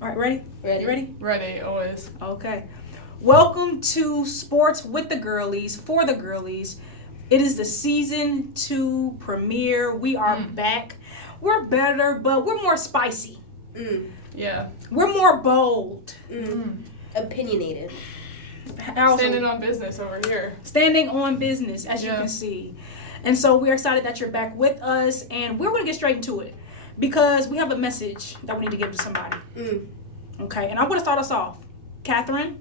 All right, ready? Ready. You ready? Ready, always. Okay. Welcome to Sports with the Girlies, for the Girlies. It is the season 2 premiere. We are back. We're better, but we're more spicy. Yeah. We're more bold. Opinionated. Standing on business over here. Standing on business, as you can see. And so we're excited that you're back with us, and we're going to get straight into it because we have a message that we need to give to somebody. Okay, and I'm going to start us off. Cathy,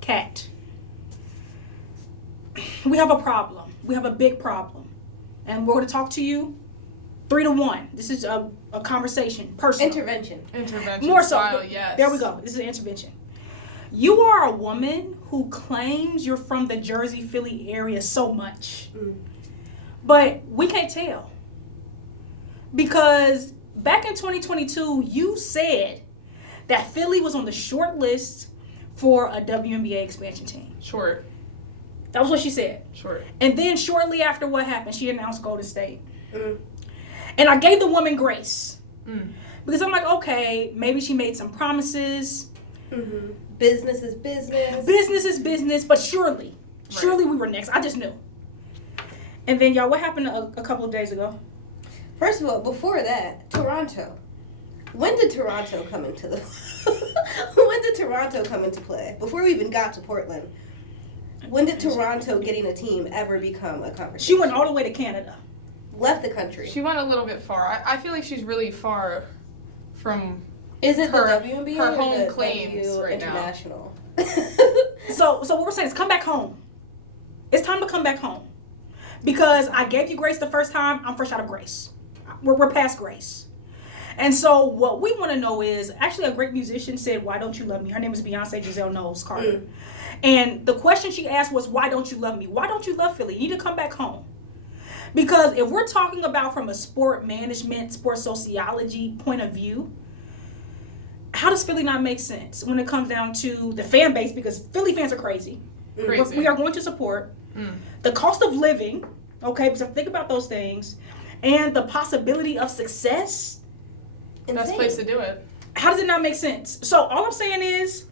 Cat. We have a problem. We have a big problem. And we're going to talk to you 3-1. This is a conversation, personal. Intervention. More so. Style, yes. There we go. This is an intervention. You are a woman who claims you're from the Jersey, Philly area so much. But we can't tell. Because back in 2022, you said that Philly was on the short list for a WNBA expansion team. Short. That was what she said. Short. And then shortly after what happened, she announced Golden State. And I gave the woman grace. Because I'm like, okay, maybe she made some promises. Business is business. Business is business, but surely we were next. I just knew. And then, y'all, what happened a couple of days ago? First of all, before that, Toronto. When did Toronto come into the... When did Toronto come into play? Before we even got to Portland. When did Toronto getting a team ever become a conversation? She went all the way to Canada. Left the country. She went a little bit far. I feel like she's really far from... Is it her, the WNBA her or home the claims W right International? So what we're saying is come back home. It's time to come back home. Because I gave you grace the first time. I'm fresh out of grace. We're past grace. And so what we want to know is, actually a great musician said, why don't you love me? Her name is Beyonce Giselle Knowles Carter. And the question she asked was, why don't you love me? Why don't you love Philly? You need to come back home. Because if we're talking about from a sport management, sport sociology point of view, how does Philly not make sense when it comes down to the fan base? Because Philly fans are crazy. We are going to support the cost of living, okay? So think about those things. And the possibility of success. Best place to do it. How does it not make sense? So all I'm saying is,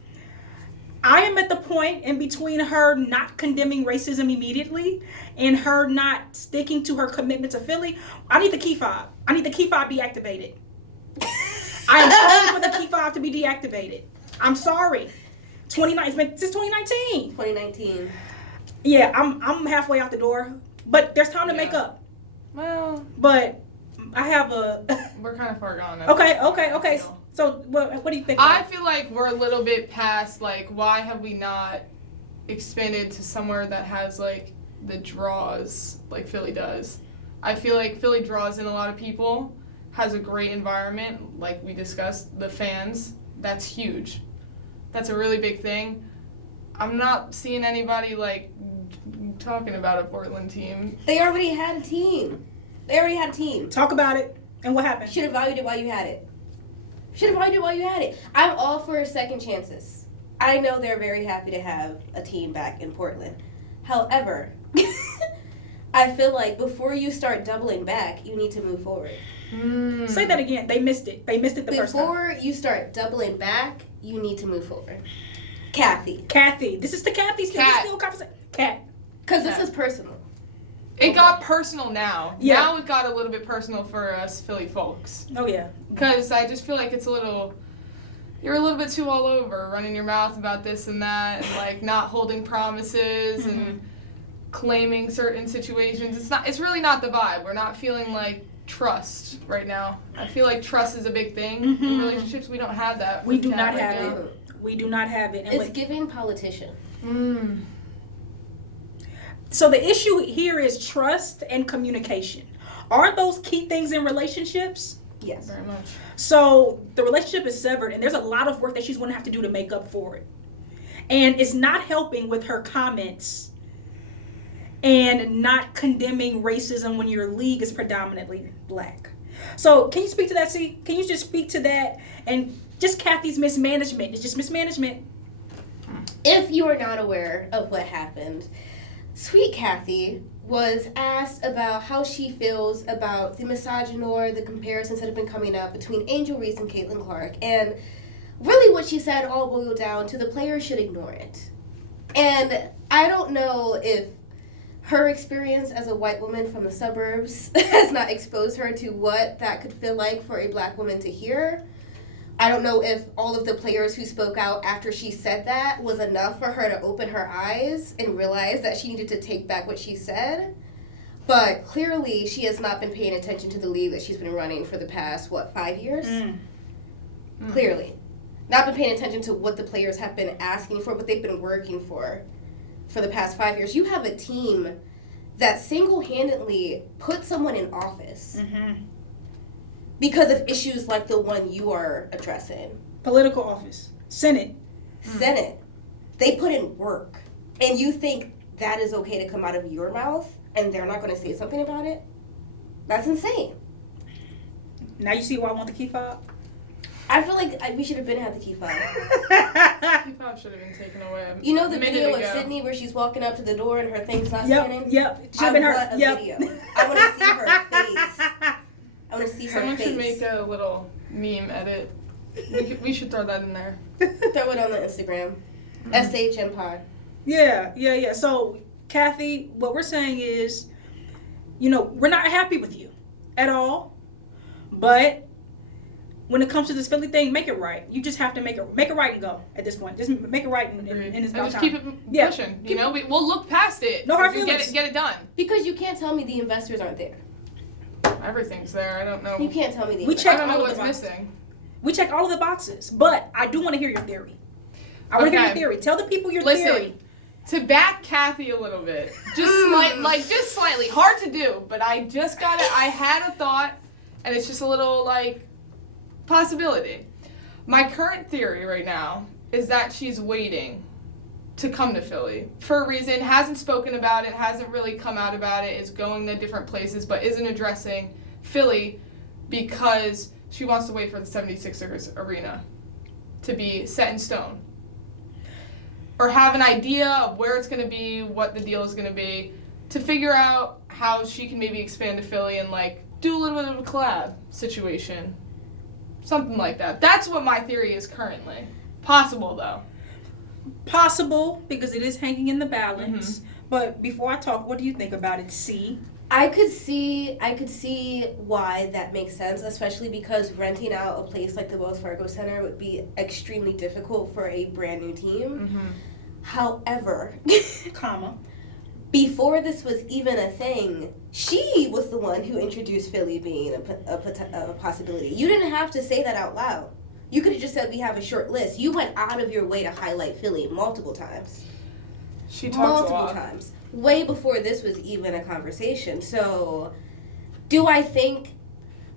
I am at the point in between her not condemning racism immediately and her not sticking to her commitment to Philly. I need the key fob. I need the key fob deactivated. I am calling for the key fob to be deactivated. I'm sorry. It's been since 2019. 2019. Yeah, I'm halfway out the door, but there's time to make up. Well, but I have a. We're kind of far gone. Okay. So what do you think? I feel like we're a little bit past, like, why have we not expanded to somewhere that has, like, the draws like Philly does? I feel like Philly draws in a lot of people, has a great environment, like we discussed, the fans. That's huge. That's a really big thing. I'm not seeing anybody, like, talking about a Portland team. They already had a team. Talk about it. And what happened? Should have valued it while you had it. I'm all for second chances. I know they're very happy to have a team back in Portland. However, I feel like before you start doubling back, you need to move forward. Say that again. They missed it. The first time. Before you start doubling back, you need to move forward. Cathy. This is the Cathy's still conversation. Cat. Because this is personal. It got personal now. Yeah. Now it got a little bit personal for us Philly folks. Oh, yeah. Because I just feel like you're a little bit too all over, running your mouth about this and that, and, like, not holding promises and claiming certain situations. It's really not the vibe. We're not feeling, like, trust right now. I feel like trust is a big thing in relationships. We don't have that. We do not have it. We do not have it. It's giving politician. So the issue here is trust and communication. Are those key things in relationships? Yes. Very much. So the relationship is severed, and there's a lot of work that she's going to have to do to make up for it. And it's not helping with her comments and not condemning racism when your league is predominantly black. So can you speak to that, C? Can you just speak to that? And just Cathy's mismanagement. It's just mismanagement. If you are not aware of what happened, Sweet Cathy was asked about how she feels about the misogynoir, the comparisons that have been coming up between Angel Reese and Caitlin Clark. And really what she said all boiled down to the players should ignore it. And I don't know if her experience as a white woman from the suburbs has not exposed her to what that could feel like for a black woman to hear. I don't know if all of the players who spoke out after she said that was enough for her to open her eyes and realize that she needed to take back what she said. But clearly, she has not been paying attention to the league that she's been running for the past, 5 years? Clearly. Not been paying attention to what the players have been asking for, what they've been working for the past 5 years. You have a team that single-handedly put someone in office. Because of issues like the one you are addressing. Political office. Senate. They put in work. And you think that is okay to come out of your mouth and they're not going to say something about it? That's insane. Now you see why I want the key fob? I feel like we should have been had the key fob. Key fob should have been taken away. You know the video of Sydney where she's walking up to the door and her thing's not spinning? Yep. Should have been her. Video. I want to see her face. I want to see her Someone face. should make a little meme edit. We should throw that in there. Throw it on the Instagram. SHM Pod. Yeah. So, Cathy, what we're saying is, we're not happy with you at all. But when it comes to this Philly thing, make it right. You just have to make it right and go at this point. Just make it right and it's about just time. keep it pushing. We'll look past it. No hard feelings. Get it done. Because you can't tell me the investors aren't there. Everything's there. I don't know. You can't tell me the We investors. check I don't know all what's of the boxes. missing. We check all of the boxes, but I do want to hear your theory. I want to hear your theory. Tell the people your theory. To back Cathy a little bit, just slightly, hard to do, but I had a thought, and it's just a little possibility. My current theory right now is that she's waiting to come to Philly for a reason, hasn't spoken about it, hasn't really come out about it, is going to different places, but isn't addressing Philly because she wants to wait for the 76ers arena to be set in stone. Or have an idea of where it's going to be, what the deal is going to be, to figure out how she can maybe expand to Philly and do a little bit of a collab situation. Something like that. That's what my theory is currently. Possible, though. Possible, because it is hanging in the balance. But before I talk, what do you think about it, C? I could see why that makes sense, especially because renting out a place like the Wells Fargo Center would be extremely difficult for a brand new team. However, before this was even a thing, she was the one who introduced Philly being a possibility. You didn't have to say that out loud. You could have just said we have a short list. You went out of your way to highlight Philly multiple times. She talks a lot. Multiple times. Way before this was even a conversation. So, do I think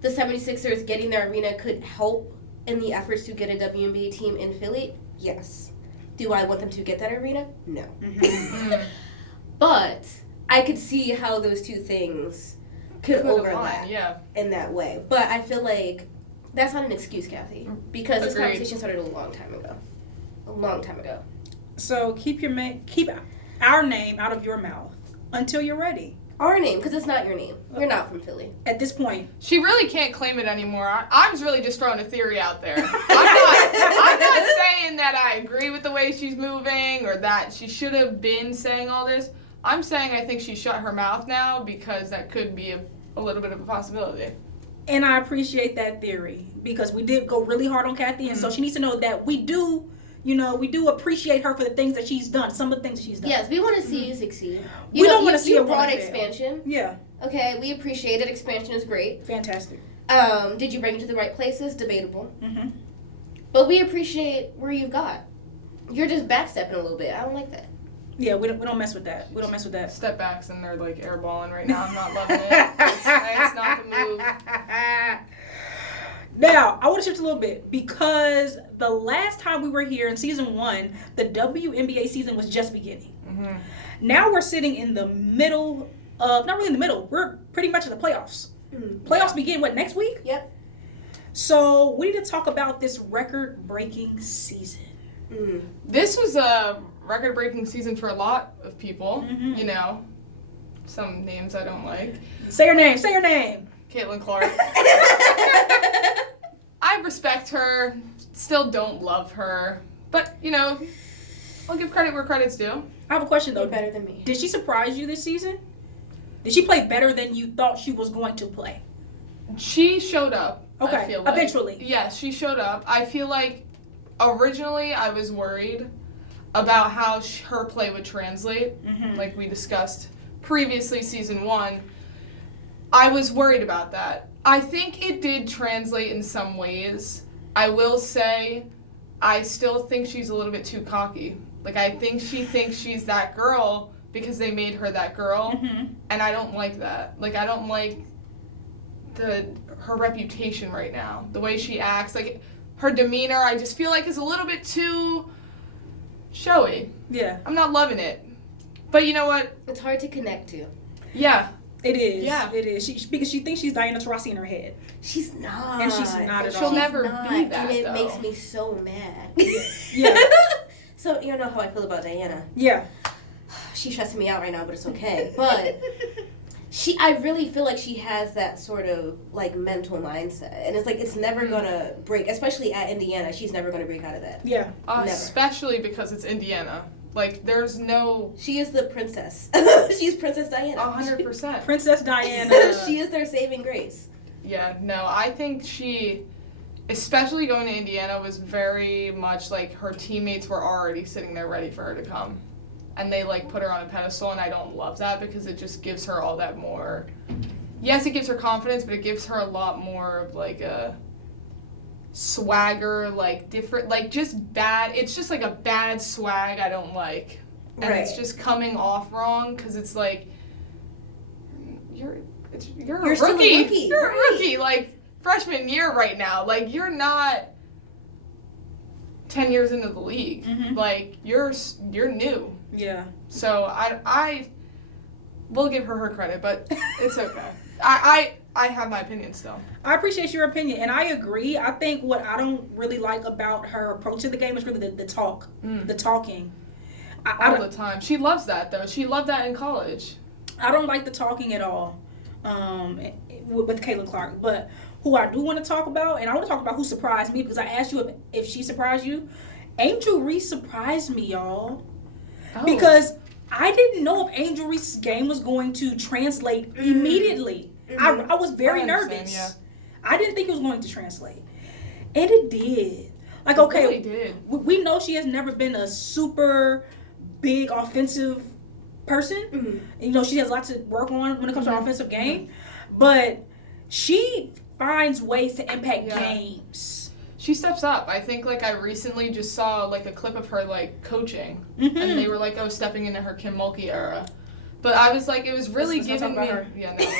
the 76ers getting their arena could help in the efforts to get a WNBA team in Philly? Yes. Do I want them to get that arena? No. But I could see how those two things could overlap in that way. But I feel like that's not an excuse, Cathy. Because this conversation started a long time ago. A long time ago. So keep our name out of your mouth until you're ready. Our name, because it's not your name. You're not from Philly. At this point. She really can't claim it anymore. I'm really just throwing a theory out there. I'm not saying that I agree with the way she's moving or that she should have been saying all this. I'm saying I think she shut her mouth now because that could be a little bit of a possibility. And I appreciate that theory because we did go really hard on Cathy, and so she needs to know that we do appreciate her for the things that she's done, some of the things that she's done. Yes, we want to see you succeed. We don't want to see you her brought expansion. Yeah. Okay, we appreciate it. Expansion is great. Fantastic. Did you bring it to the right places? Debatable. But we appreciate where you've got. You're just backstepping a little bit. I don't like that. Yeah, we don't mess with that. We don't mess with that. Step backs and they're airballing right now. I'm not loving it. It's not the move. Now, I want to shift a little bit because the last time we were here in season 1, the WNBA season was just beginning. Now we're sitting in the middle of, not really in the middle, we're pretty much in the playoffs. Playoffs begin, next week? Yep. So we need to talk about this record-breaking season. This was a record-breaking season for a lot of people. You know, some names I don't like. Say your name. Say your name. Caitlin Clark. I respect her. Still don't love her. But, you know, I'll give credit where credit's due. I have a question, though. You're better than me. Did she surprise you this season? Did she play better than you thought she was going to play? She showed up. Okay, I feel like. eventually. Yes, she showed up. I feel like originally I was worried about how her play would translate, like we discussed previously, season 1. I was worried about that. I think it did translate in some ways. I will say, I still think she's a little bit too cocky. Like, I think she thinks she's that girl because they made her that girl, and I don't like that. Like, I don't like her reputation right now. The way she acts, like, her demeanor, I just feel like is a little bit too showy. Yeah. I'm not loving it. But you know what? It's hard to connect to. Yeah. It is. Yeah. It is. Because she thinks she's Diana Taurasi in her head. She's not. And she's not at all. She'll never not, be that, and it though. makes me so mad. Yeah. So, you know how I feel about Diana. Yeah. She's stressing me out right now, but it's okay. But I really feel like she has that sort of, like, mental mindset. And it's like, it's never gonna break, especially at Indiana. She's never gonna break out of that. Yeah. Especially because it's Indiana. Like, there's no... She is the princess. She's Princess Diana. 100%. Princess Diana. She is their saving grace. Yeah, no, I think she, especially going to Indiana, was very much like her teammates were already sitting there ready for her to come. And they, like, put her on a pedestal, and I don't love that because it just gives her all that more... Yes, it gives her confidence, but it gives her a lot more of, like, a swagger, like, different, like, just bad... It's just, like, a bad swag I don't like. And it's just coming off wrong because it's, like, you're a Still rookie. a rookie. You're a rookie, like, freshman year right now. Like, you're not 10 years into the league. Like, you're new. Yeah. So I will give her credit, but it's okay. I have my opinion still. I appreciate your opinion, and I agree. I think what I don't really like about her approach to the game is really the talk, the talking. All the time. She loves that, though. She loved that in college. I don't like the talking at all with Caitlin Clark. But who I do want to talk about, and I want to talk about who surprised me, because I asked you if she surprised you. Angel Reese surprised me, y'all. Oh. Because I didn't know if Angel Reese's game was going to translate immediately. I was very nervous. Yeah. I didn't think it was going to translate. And it did. Like, okay, It really did. we know she has never been a super big offensive person. You know, she has lots to work on when it comes to her offensive game. But she finds ways to impact games. She steps up. I think, like, I recently just saw, like, a clip of her, like, coaching. And they were like, oh, stepping into her Kim Mulkey era. But I was like, it was really Let's not giving talk me... about her. Yeah, no.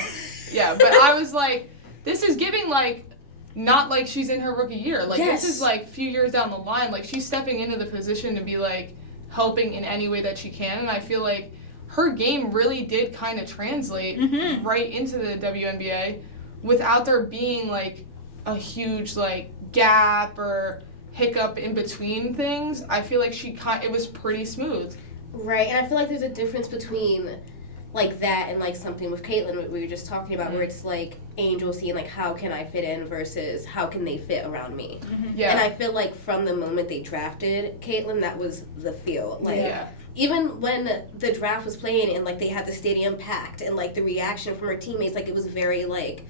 Yeah, but I was like, this is giving, like, not like she's in her rookie year. Like, this is, like, a few years down the line. Like, she's stepping into the position to be, like, helping in any way that she can. And I feel like her game really did kind of translate right into the WNBA without there being, like, a huge, like, gap or hiccup in between things. I feel like it was pretty smooth. Right, and I feel like there's a difference between, like, that and, like, something with Caitlin what we were just talking about, where it's, like, Angel seeing, like, how can I fit in versus how can they fit around me. Yeah. And I feel like from the moment they drafted Caitlin, that was the feel. Like, even when the draft was playing and, like, they had the stadium packed and, like, the reaction from her teammates, like, it was very, like,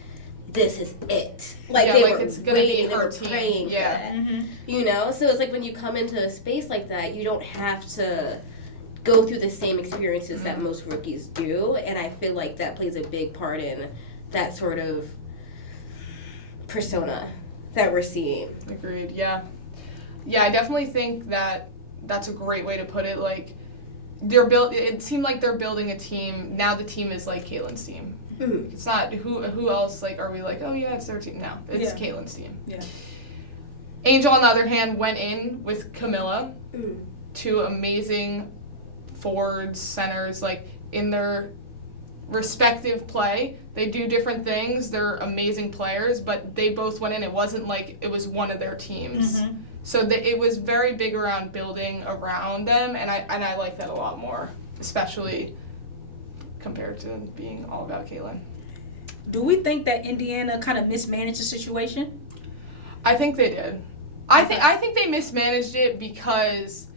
this is it. Like, they like were it's gonna waiting, be they her were team. praying for that. You know? So it's like when you come into a space like that, you don't have to go through the same experiences that most rookies do. And I feel like that plays a big part in that sort of persona that we're seeing. Agreed, yeah. Yeah, I definitely think that that's a great way to put it. Like, it seemed like they're building a team. Now the team is like Caitlin's team. It's not who else, like, are we like, oh yeah, it's their team. No, it's Caitlin's team. Yeah. Angel, on the other hand, went in with Camilla, two amazing forwards, centers, like, in their respective play. They do different things. They're amazing players, but they both went in. It wasn't like it was one of their teams. Mm-hmm. So it was very big around building around them, and I like that a lot more, especially compared to being all about Caitlin. Do we think that Indiana kind of mismanaged the situation? I think they did. I think they mismanaged it because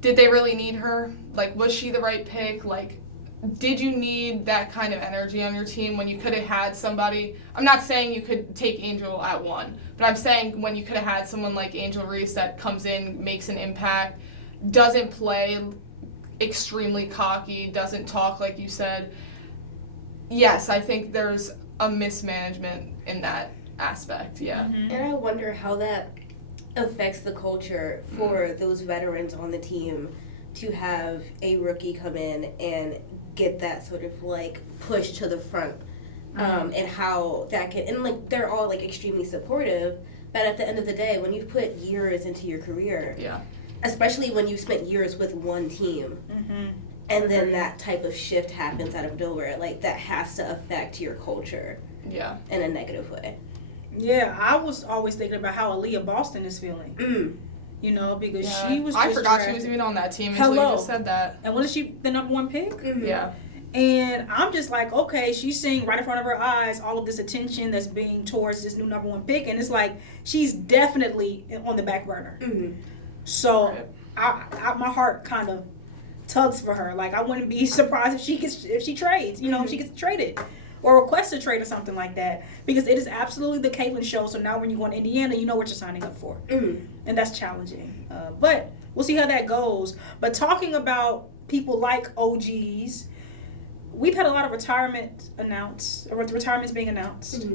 did they really need her? Like, was she the right pick? Like, did you need that kind of energy on your team when you could have had somebody? I'm not saying you could take Angel at 1, but I'm saying when you could have had someone like Angel Reese that comes in, makes an impact, doesn't play extremely cocky, doesn't talk like you said. Yes, I think there's a mismanagement in that aspect, yeah. Mm-hmm. And I wonder how that affects the culture for those veterans on the team to have a rookie come in and get that sort of like push to the front, and how that can, and like they're all like extremely supportive, but at the end of the day, when you've put years into your career, Yeah. especially when you've spent years with one team, and then that type of shift happens out of nowhere, like that has to affect your culture Yeah. in a negative way. Yeah, I was always thinking about how Aaliyah Boston is feeling. You know, because Yeah. she was I just forgot drafted. she was even on that team until you Hello. just said that. And wasn't she the number 1 pick? Yeah. And I'm just like, okay, she's seeing right in front of her eyes all of this attention that's being towards this new number 1 pick, and it's like she's definitely on the back burner. So Right. my heart kind of tugs for her. Like, I wouldn't be surprised if she trades. You know, if she gets traded or requests a trade or something like that, because it is absolutely the Caitlin show. So now when you go to Indiana, you know what you're signing up for, and that's challenging. But we'll see how that goes. But talking about people like OGs, we've had a lot of retirements being announced.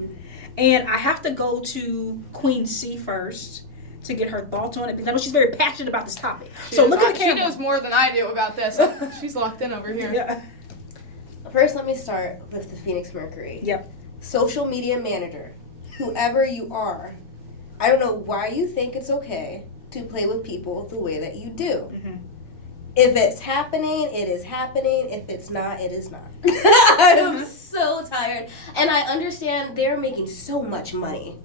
And I have to go to Queen C first to get her thoughts on it, because I know she's very passionate about this topic. So look at the camera. She knows more than I do about this. She's locked in over here. Yeah. First, let me start with the Phoenix Mercury. Yep. Social media manager, whoever you are, I don't know why you think it's okay to play with people the way that you do. If it's happening, it is happening. If it's not, it is not. I'm so tired. And I understand they're making so much money.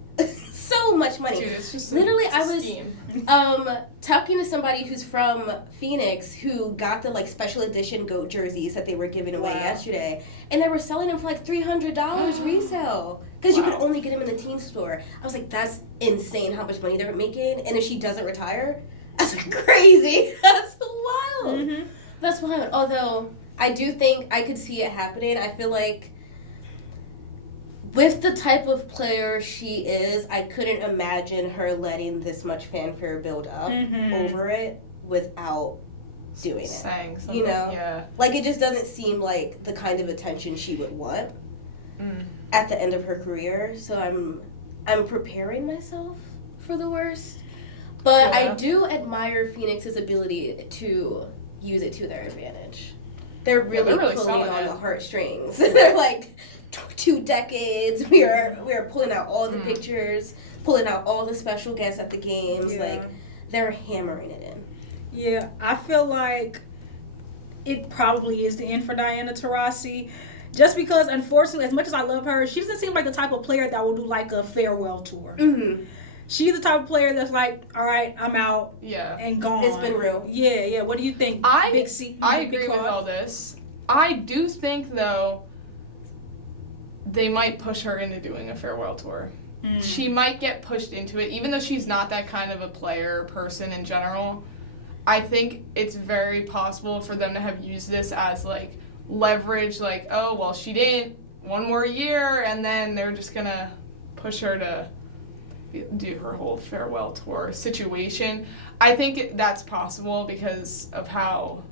So much money. Dude, it's just literally, it's I a was scheme. talking to somebody who's from Phoenix who got the like special edition GOAT jerseys that they were giving away yesterday, and they were selling them for like $300 resale because you could only get them in the team store. I was like, that's insane how much money they're making, and if she doesn't retire, that's crazy. That's wild. That's wild. Although I do think I could see it happening. I feel like with the type of player she is, I couldn't imagine her letting this much fanfare build up over it without doing it. Saying something, you know? Yeah. Like, it just doesn't seem like the kind of attention she would want at the end of her career. So I'm preparing myself for the worst. But I do admire Phoenix's ability to use it to their advantage. They're really pulling selling on it. the heartstrings. They're like 2 decades. We are pulling out all the pictures, pulling out all the special guests at the games. Yeah. Like, they're hammering it in. Yeah, I feel like it probably is the end for Diana Taurasi. Just because, unfortunately, as much as I love her, she doesn't seem like the type of player that will do like a farewell tour. She's the type of player that's like, all right, I'm out and gone. It's been real. Yeah. What do you think? I Big agree with all this. I do think, though, they might push her into doing a farewell tour. She might get pushed into it, even though she's not that kind of a player person in general. I think it's very possible for them to have used this as, like, leverage, like, oh, well, she didn't, 1 more year, and then they're just going to push her to do her whole farewell tour situation. I think that's possible because of how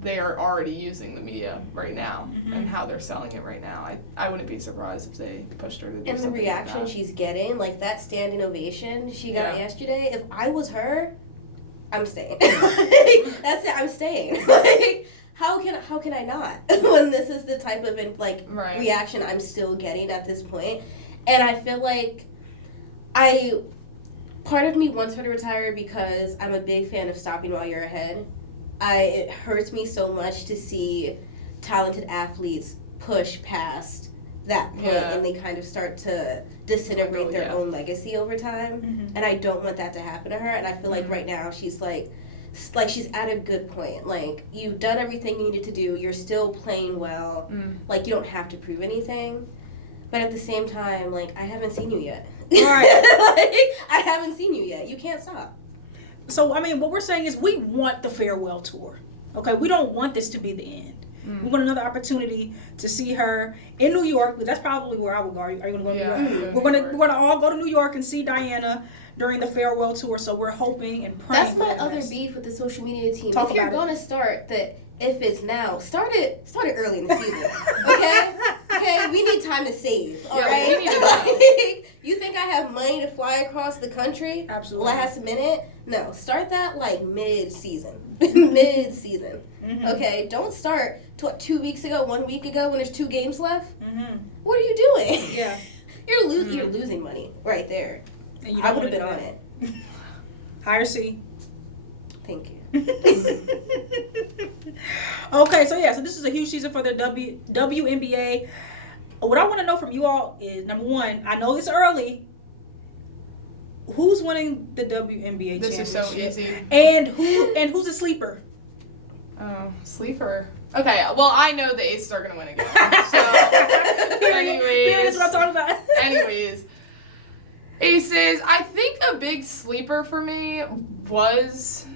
they are already using the media right now and how they're selling it right now. I wouldn't be surprised if they pushed her to do And the something reaction like that. she's getting, like that standing ovation she got yesterday, if I was her, I'm staying. That's it, I'm staying. Like, how can I not? When this is the type of reaction I'm still getting at this point. And I feel like part of me wants her to retire because I'm a big fan of stopping while you're ahead. It hurts me so much to see talented athletes push past that point and they kind of start to disintegrate their own legacy over time. And I don't want that to happen to her. And I feel like right now she's like she's at a good point. Like, you've done everything you needed to do. You're still playing well. Like, you don't have to prove anything. But at the same time, like, I haven't seen you yet. Right. Like, I haven't seen you yet. You can't stop. So, I mean, what we're saying is we want the farewell tour. Okay? We don't want this to be the end. We want another opportunity to see her in New York, because that's probably where I would go. Are you going to go to New York? We're going to all go to New York and see Diana during the farewell tour. So we're hoping and praying. That's my other beef with the social media team. Talk if you're going to start that, if it's now, start it early in the season. Okay? Okay, we need time to save. All right. We need to know. You think I have money to fly across the country? Absolutely. Last minute? No. Start that like mid-season. Mid-season. Okay? Don't start 2 weeks ago, 1 week ago when there's 2 games left. What are you doing? Yeah. You're losing money right there. And I would have been on it. Hire C. Thank you. Okay, so this is a huge season for the WNBA. What I want to know from you all is, number one, I know it's early. Who's winning the WNBA This championship? is so easy. And who's a sleeper? Oh, sleeper. Okay, well, I know the Aces are going to win again. So, Period, that's what I'm talking about. anyways, Aces, I think a big sleeper for me was...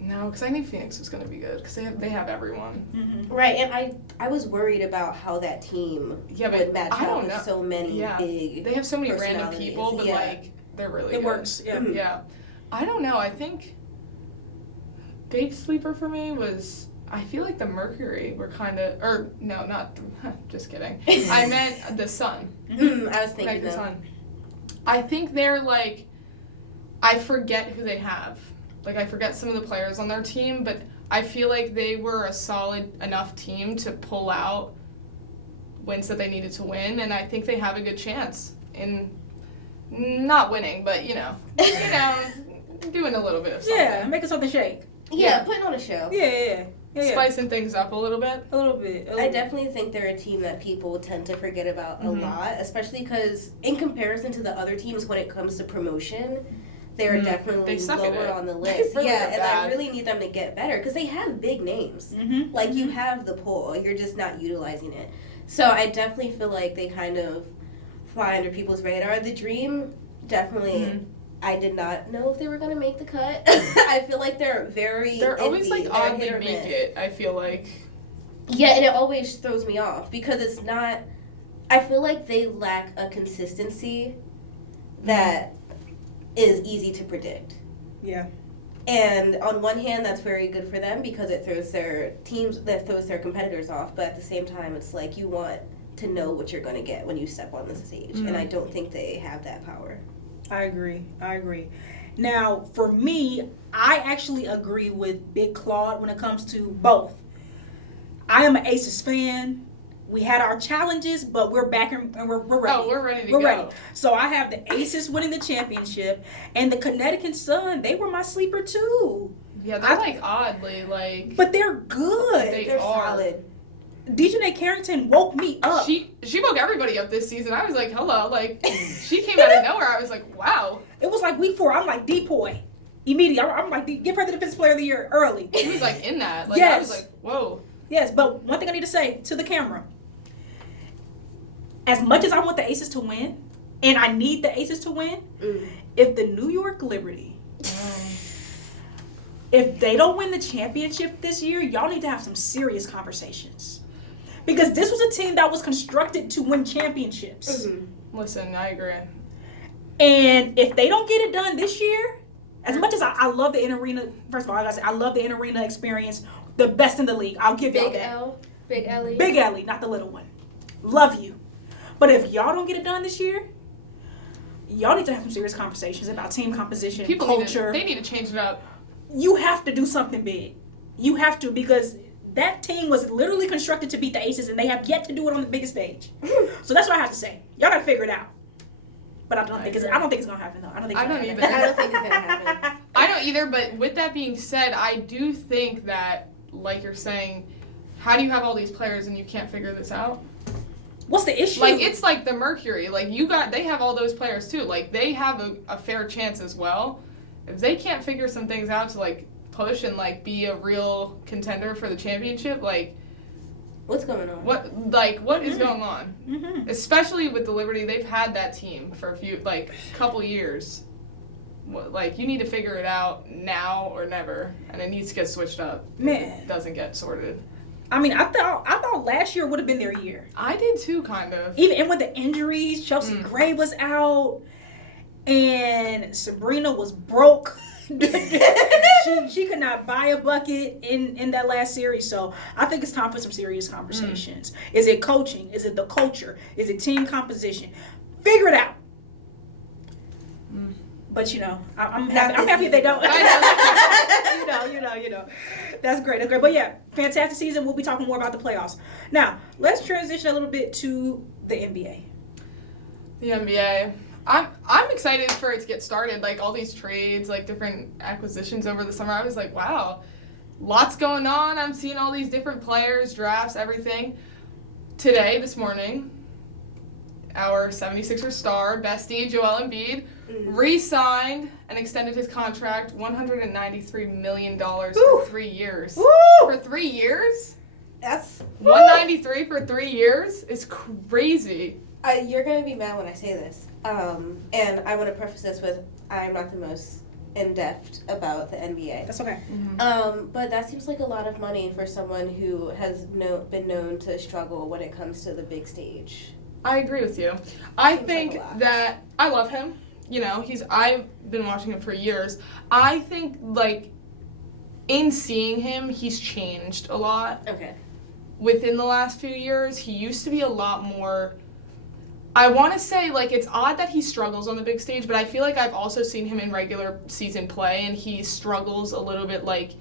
No, because I knew Phoenix was going to be good, because they have everyone. Right, and I was worried about how that team would match up with so many big They have so many random people, but like, they're really good. It works, Yeah. I don't know, I think big sleeper for me was, I feel like the Mercury were kind of, or no, not, just kidding. I meant the Sun. I was thinking Like the that. Sun. I think they're like, I forget who they have. Like, I forget some of the players on their team, but I feel like they were a solid enough team to pull out wins that they needed to win, and I think they have a good chance in not winning, but, doing a little bit of something. Yeah, making something shake. Yeah, putting on a show. Yeah. Spicing things up a little bit. A little bit. I definitely think they're a team that people tend to forget about a lot, especially because in comparison to the other teams when it comes to promotion, they're definitely lower on the list. Really and I really need them to get better because they have big names. Like, you have the pull, you're just not utilizing it. So I definitely feel like they kind of fly under people's radar. The Dream, definitely, I did not know if they were going to make the cut. I feel like they're always like they're oddly hit or make miss. it, I feel like. Yeah, and it always throws me off because it's not, I feel like they lack a consistency that is easy to predict. Yeah. And on one hand, that's very good for them because it throws their competitors off. But at the same time, it's like you want to know what you're going to get when you step on the stage. And I don't think they have that power. I agree. Now, for me, I actually agree with Big Claude when it comes to both. I am an Aces fan. We had our challenges, but we're back and we're ready. Oh, we're ready to go. Ready. So I have the Aces winning the championship, and the Connecticut Sun, they were my sleeper too. Yeah, they're oddly But they're good. They're solid. Dejanay Carrington woke me up. She woke everybody up this season. I was like, hello. Like, she came out of nowhere. I was like, wow. It was like week 4. I'm like, Depoy. Immediately. I'm like, give her the Defensive Player of the Year early. She was like in that. Like, Yes. I was like, whoa. Yes, but one thing I need to say to the camera. As much as I want the Aces to win, and I need the Aces to win, if the New York Liberty, if they don't win the championship this year, y'all need to have some serious conversations. Because this was a team that was constructed to win championships. Listen, I agree. And if they don't get it done this year, as much as I love the in-arena, first of all, I gotta say, I love the in-arena experience, the best in the league. I'll give y'all that. Big Ellie. Big Ellie, not the little one. Love you. But if y'all don't get it done this year, y'all need to have some serious conversations about team composition, culture. They need to change it up. You have to do something big. You have to, because that team was literally constructed to beat the Aces, and they have yet to do it on the biggest stage. So that's what I have to say. Y'all gotta figure it out. But I don't think it's gonna happen though. I don't think it's I don't think it's gonna happen. I don't either, but with that being said, I do think that, like you're saying, how do you have all these players and you can't figure this out? What's the issue? Like, it's like the Mercury. Like, they have all those players, too. Like, they have a fair chance as well. If they can't figure some things out to, like, push and, like, be a real contender for the championship, like... What's going on? What is going on? Mm-hmm. Especially with the Liberty, they've had that team for a couple years. Like, you need to figure it out now or never, and it needs to get switched up. Man. It doesn't get sorted. I mean, I thought last year would have been their year. I did too, kind of. Even with the injuries, Chelsea Gray was out, and Sabrina was broke. she could not buy a bucket in that last series. So I think it's time for some serious conversations. Is it coaching? Is it the culture? Is it team composition? Figure it out. But I'm happy if they don't. you know. That's great. But yeah, fantastic season. We'll be talking more about the playoffs. Now, let's transition a little bit to the NBA. The NBA. I'm excited for it to get started. Like, all these trades, like, different acquisitions over the summer. I was like, wow, lots going on. I'm seeing all these different players, drafts, everything. This morning, our 76ers star, bestie, Joel Embiid, re-signed and extended his contract, $193 million for 3 years. Woo! For 3 years? That's... $193 for 3 years is crazy. You're going to be mad when I say this. And I want to preface this with, I'm not the most in-depth about the NBA. That's okay. But that seems like a lot of money for someone who has been known to struggle when it comes to the big stage. I agree with you. I think that I love him. I've been watching him for years. I think, like, in seeing him, he's changed a lot. Okay. Within the last few years, he used to be a lot more... I want to say, like, it's odd that he struggles on the big stage, but I feel like I've also seen him in regular season play, and he struggles a little bit, like,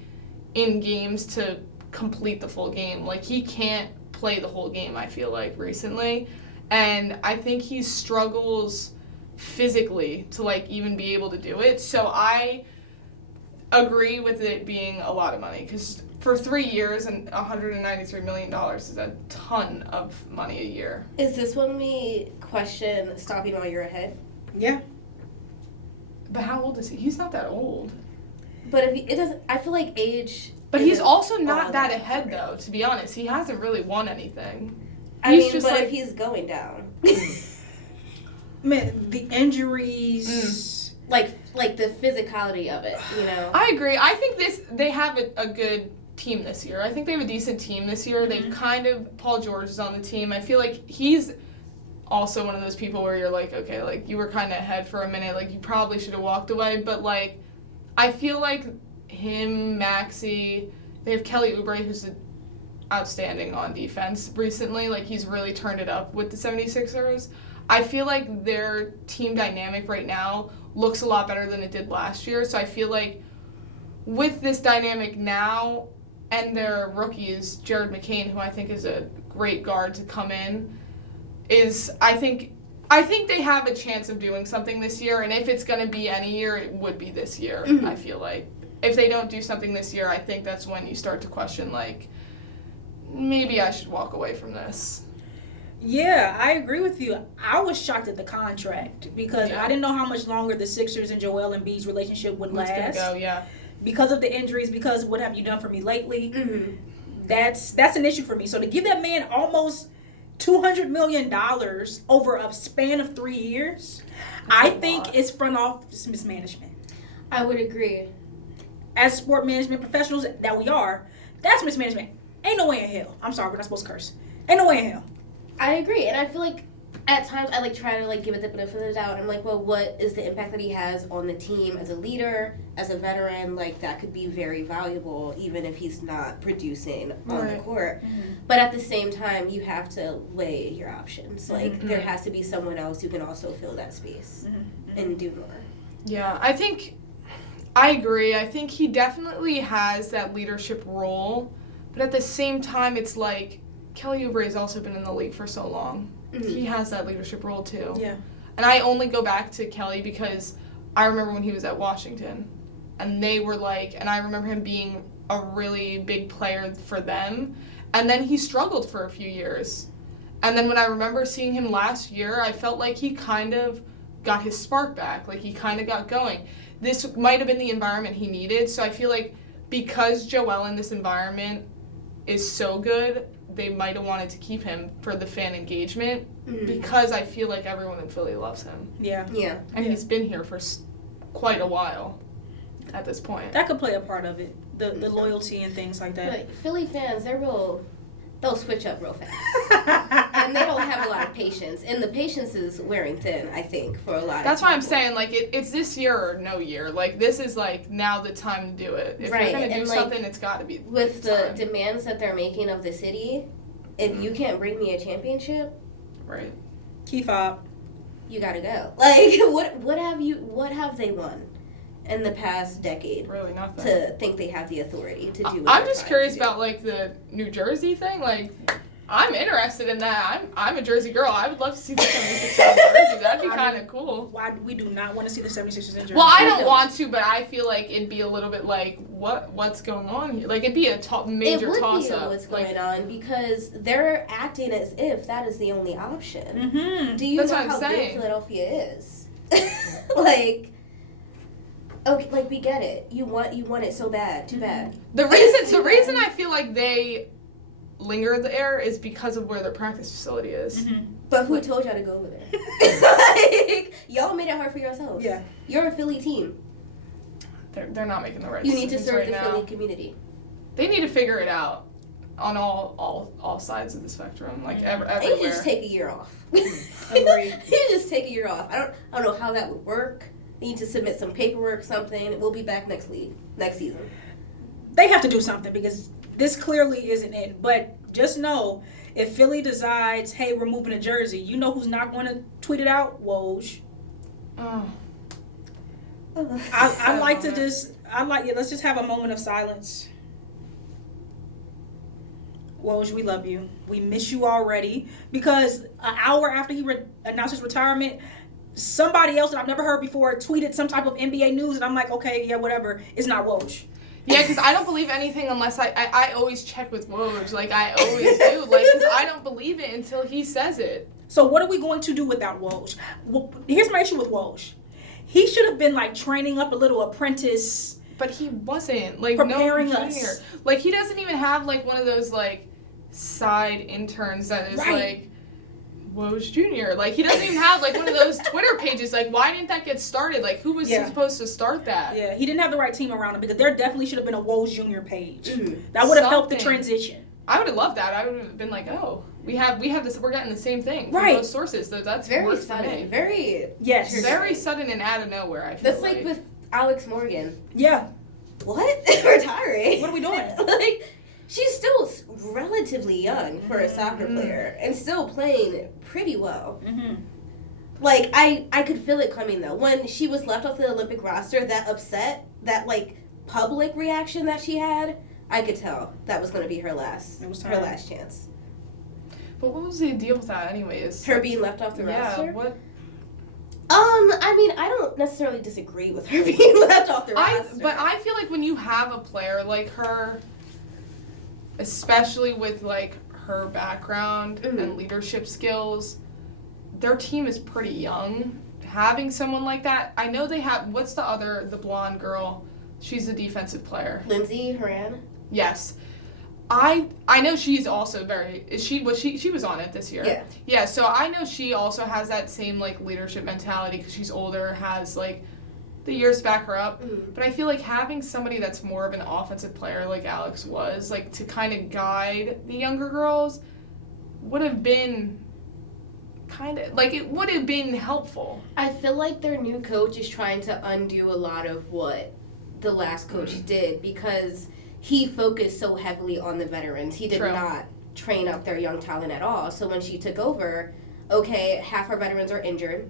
in games to complete the full game. Like, he can't play the whole game, I feel like, recently. And I think he struggles physically to, like, even be able to do it. So I agree with it being a lot of money, because for 3 years and $193 million is a ton of money a year. Is this when we question stopping while you're ahead? Yeah. But how old is he? He's not that old. But it doesn't. I feel like age. But he's also not that ahead, though. To be honest, he hasn't really won anything. If he's going down. Man, the injuries, like the physicality of it, I agree. I think they have a good team this year. I think they have a decent team this year. They've Paul George is on the team. I feel like he's also one of those people where you're like, okay, like, you were kind of ahead for a minute, like, you probably should have walked away, but, like, I feel like him, Maxey, they have Kelly Oubre, who's outstanding on defense recently. Like, he's really turned it up with the 76ers. I feel like their team dynamic right now looks a lot better than it did last year, so I feel like with this dynamic now and their rookies, Jared McCain, who I think is a great guard to come in, I think they have a chance of doing something this year, and if it's going to be any year, it would be this year, I feel like. If they don't do something this year, I think that's when you start to question, like, maybe I should walk away from this. Yeah, I agree with you. I was shocked at the contract because I didn't know how much longer the Sixers and Joel Embiid's relationship would last. It's gonna go, yeah. Because of the injuries, because what have you done for me lately? That's an issue for me. So to give that man almost $200 million over a span of 3 years, I think it's front office mismanagement. I would agree. As sport management professionals that we are, that's mismanagement. Ain't no way in hell. I'm sorry, we're not supposed to curse. Ain't no way in hell. I agree, and I feel like at times I try to give it the benefit of the doubt. I'm like, well, what is the impact that he has on the team as a leader, as a veteran? Like, that could be very valuable, even if he's not producing on the court. But at the same time, you have to weigh your options. Like, there has to be someone else who can also fill that space and do more. Yeah, I agree. I think he definitely has that leadership role, but at the same time, it's like, Kelly Oubre has also been in the league for so long. He has that leadership role, too. Yeah. And I only go back to Kelly because I remember when he was at Washington, and they were and I remember him being a really big player for them, And then he struggled for a few years. And then when I remember seeing him last year, I felt like he kind of got his spark back. Like, he kind of got going. This might have been the environment he needed. So I feel like because Joel in this environment is so good, they might have wanted to keep him for the fan engagement because I feel like everyone in Philly loves him. Yeah. And he's been here for quite a while at this point. That could play a part of it. The loyalty and things like that. But Philly fans, they'll switch up real fast. And they don't have a lot of patience. And the patience is wearing thin, I think, for a lot of people. That's why I'm saying, like, it's this year or no year. Like, this is, like, now the time to do it. If you're going to do something, it's got to be with the demands that they're making of the city, if you can't bring me a championship, right, key fob, you got to go. Like, what have they won in the past decade? Really nothing. To think they have the authority to do what I'm just curious about, like, the New Jersey thing. Like, I'm interested in that. I'm a Jersey girl. I would love to see the 76ers in Jersey. That'd be kind of cool. Why we do not want to see the 76ers in Jersey? Well, I don't want to, but I feel like it'd be a little bit like, what's going on here? Like, it'd be a major toss-up. It would be what's going on because they're acting as if that is the only option. Mm-hmm. Do you know how big Philadelphia is? Like... Okay, like, we get it. You want it so bad. Too bad. The reason I feel like they linger there is because of where their practice facility is. Mm-hmm. But who told y'all to go over there? Like, y'all made it hard for yourselves. Yeah. You're a Philly team. They're not making the right You decisions need to serve right the now. Philly community. They need to figure it out on all sides of the spectrum, like everywhere. They just take a year off. Agreed. You just take a year off. I don't know how that would work. They need to submit some paperwork, something. We'll be back next season. They have to do something because this clearly isn't it. But just know, if Philly decides, hey, we're moving to Jersey, you know who's not going to tweet it out? Woj. Oh. I like to just, let's just have a moment of silence. Woj, we love you. We miss you already. Because an hour after he announced his retirement, somebody else that I've never heard before tweeted some type of NBA news, and I'm like, okay, yeah, whatever. It's not Woj. Yeah, because I don't believe anything unless I always check with Woj. Like, I always do. Like, because I don't believe it until he says it. So what are we going to do without Woj? Well, here's my issue with Woj. He should have been, like, training up a little apprentice. But he wasn't. Like, preparing no us. Like, he doesn't even have, like, one of those, like, side interns that is, like, Woj Jr. Like, he doesn't even have, like, one of those Twitter pages. Like, why didn't that get started? Like, who was supposed to start that? Yeah, he didn't have the right team around him because there definitely should have been a Woj Jr. page. That would have helped the transition. I would have loved that. I would have been like, oh, we have this. We're getting the same thing from both sources. So that's very sudden. Very sudden and out of nowhere. I feel that's like with Alex Morgan. Yeah. What? Retiring? What are we doing? Like, she's still relatively young for a soccer player and still playing pretty well. Mm-hmm. Like, I could feel it coming, though. When she was left off the Olympic roster, that upset, that, like, public reaction that she had, I could tell that was going to be her last chance. But what was the deal with that anyways? Her being left off the roster? Yeah, what? I mean, I don't necessarily disagree with her being left off the roster. But I feel like when you have a player like her, especially with, like, her background and leadership skills, their team is pretty young. Having someone like that, I know they have, what's the blonde girl? She's a defensive player. Lindsay Horan? Yes. I know she's also she was on it this year. Yeah. Yeah, so I know she also has that same, like, leadership mentality because she's older, has, like, the years back her up. But I feel like having somebody that's more of an offensive player like Alex was, like, to kind of guide the younger girls would have been it would have been helpful. I feel like their new coach is trying to undo a lot of what the last coach did because he focused so heavily on the veterans. He did not train up their young talent at all. So when she took over, okay, half our veterans are injured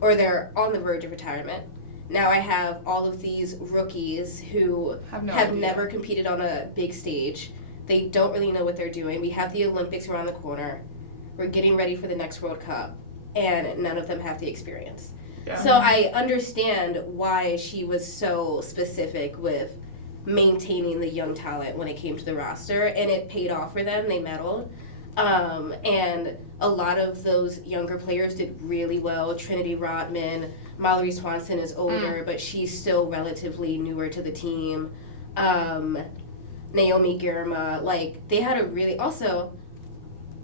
or they're on the verge of retirement. Now I have all of these rookies who have never competed on a big stage. They don't really know what they're doing. We have the Olympics around the corner. We're getting ready for the next World Cup. And none of them have the experience. Yeah. So I understand why she was so specific with maintaining the young talent when it came to the roster, and it paid off for them. They medaled. And a lot of those younger players did really well. Trinity Rodman, Mallory Swanson is older, but she's still relatively newer to the team. Naomi Girma, like, they had a really, also,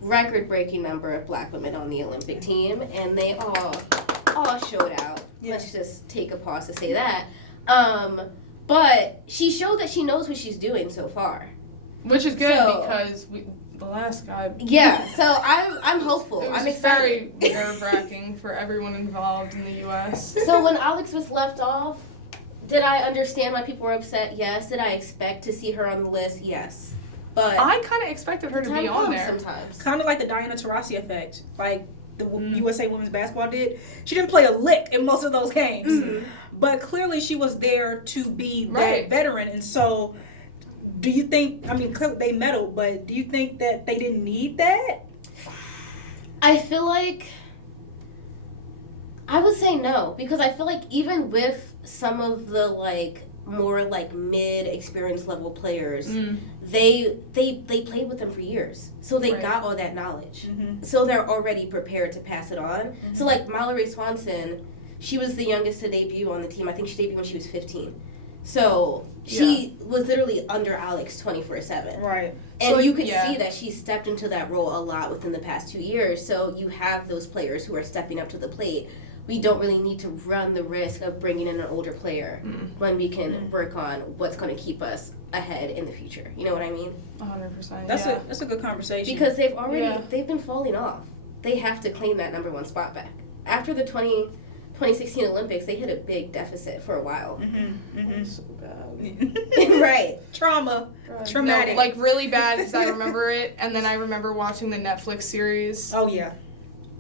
record-breaking number of black women on the Olympic team, and they all showed out. Yeah. Let's just take a pause to say that. But she showed that she knows what she's doing so far. Which is good because the last guy... Yeah, so I'm hopeful. I'm excited. Very nerve-wracking for everyone involved in the U.S. So when Alex was left off, did I understand why people were upset? Yes. Did I expect to see her on the list? Yes. But I kind of expected her to be on there. Sometimes. Kind of like the Diana Taurasi effect, like the USA women's basketball did. She didn't play a lick in most of those games, but clearly she was there to be that veteran. And so, do you think? I mean, clearly they medaled, but do you think that they didn't need that? I feel like I would say no, because I feel like even with some of the like more like mid experience level players, they played with them for years, so they got all that knowledge, so they're already prepared to pass it on. So like Mallory Swanson, she was the youngest to debut on the team. I think she debuted when she was 15, so she was literally under Alex 24/7. Right. And so you could see that she stepped into that role a lot within the past 2 years. So you have those players who are stepping up to the plate. We don't really need to run the risk of bringing in an older player when we can work on what's going to keep us ahead in the future. You know what I mean? 100%. That's a good conversation. Because they've been falling off. They have to claim that number one spot back. After the 2016 Olympics, they hit a big deficit for a while. So bad. Right. Traumatic. No, like really bad because I remember it, and then I remember watching the Netflix series. Oh yeah.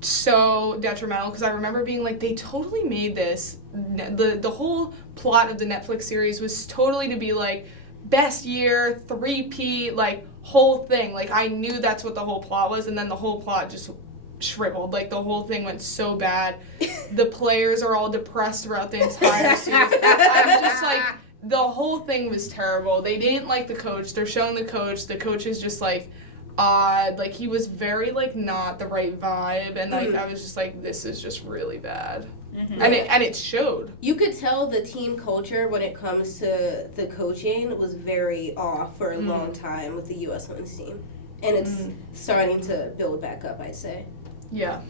So detrimental because I remember being like, they totally made this. The whole plot of the Netflix series was totally to be like best year, 3P, like whole thing. Like I knew that's what the whole plot was, and then the whole plot just shriveled. Like the whole thing went so bad. The players are all depressed throughout the entire series. I'm just like, the whole thing was terrible. They didn't like the coach. They're showing the coach. The coach is just like odd. Like he was very like not the right vibe, and like I was just like, this is just really bad. And it showed. You could tell the team culture when it comes to the coaching was very off for a long time with the U.S. women's team, and it's starting to build back up, I'd say. Yeah,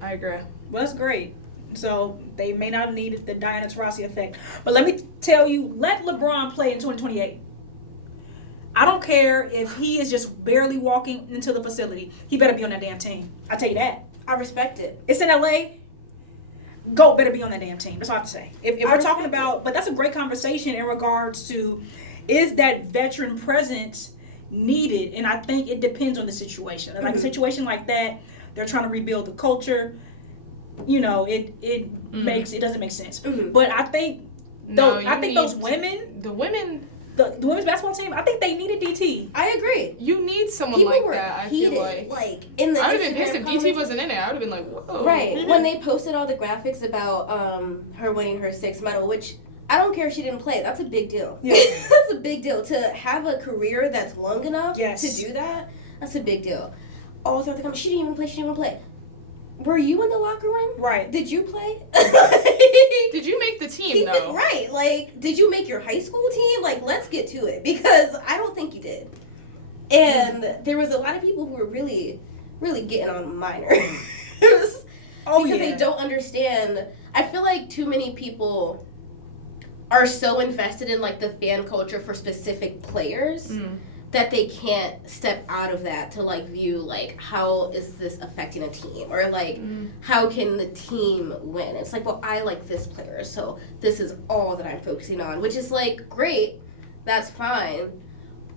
I agree. Well, that's great. So they may not need the Diana Taurasi effect, but let me tell you, let LeBron play in 2028. I don't care if he is just barely walking into the facility. He better be on that damn team. I tell you that. I respect it. It's in LA. GOAT better be on that damn team. That's all I have to say. If we're talking about, but that's a great conversation in regards to, is that veteran presence needed? And I think it depends on the situation. Like a situation like that, they're trying to rebuild the culture. You know, it doesn't make sense. But I think those women, the women's basketball team, I think they needed DT. I agree. You need someone People like were that. heated, I feel like in the I would have been pissed if Instagram DT wasn't in it. I would have been like, whoa. Right. When they posted all the graphics about her winning her 6th medal, which I don't care if she didn't play. That's a big deal. Yeah. That's a big deal. To have a career that's long enough to do that, that's a big deal. All throughout the comments, she didn't even play. Were you in the locker room? Right. Did you play? Did you make the team, though? Right. Like, did you make your high school team? Like, let's get to it. Because I don't think you did. And there was a lot of people who were really, really getting on my nerves. Because they don't understand. I feel like too many people are so invested in, like, the fan culture for specific players that they can't step out of that to, like, view, like, how is this affecting a team? Or, like, how can the team win? It's like, well, I like this player, so this is all that I'm focusing on. Which is, like, great. That's fine.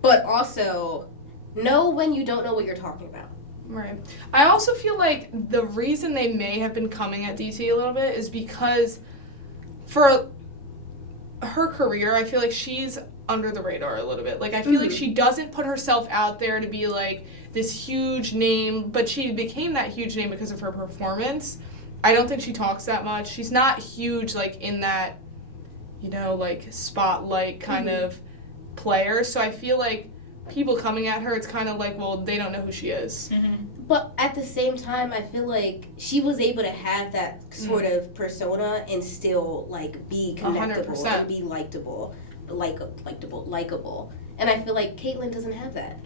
But also, know when you don't know what you're talking about. Right. I also feel like the reason they may have been coming at DT a little bit is because for her career, I feel like she's under the radar a little bit. Like, I feel like she doesn't put herself out there to be, like, this huge name, but she became that huge name because of her performance. I don't think she talks that much. She's not huge, like, in that, you know, like, spotlight kind of player. So I feel like people coming at her, it's kind of like, well, they don't know who she is. But at the same time, I feel like she was able to have that sort of persona and still, like, be connectable 100%. and be likable. And I feel like Caitlyn doesn't have that.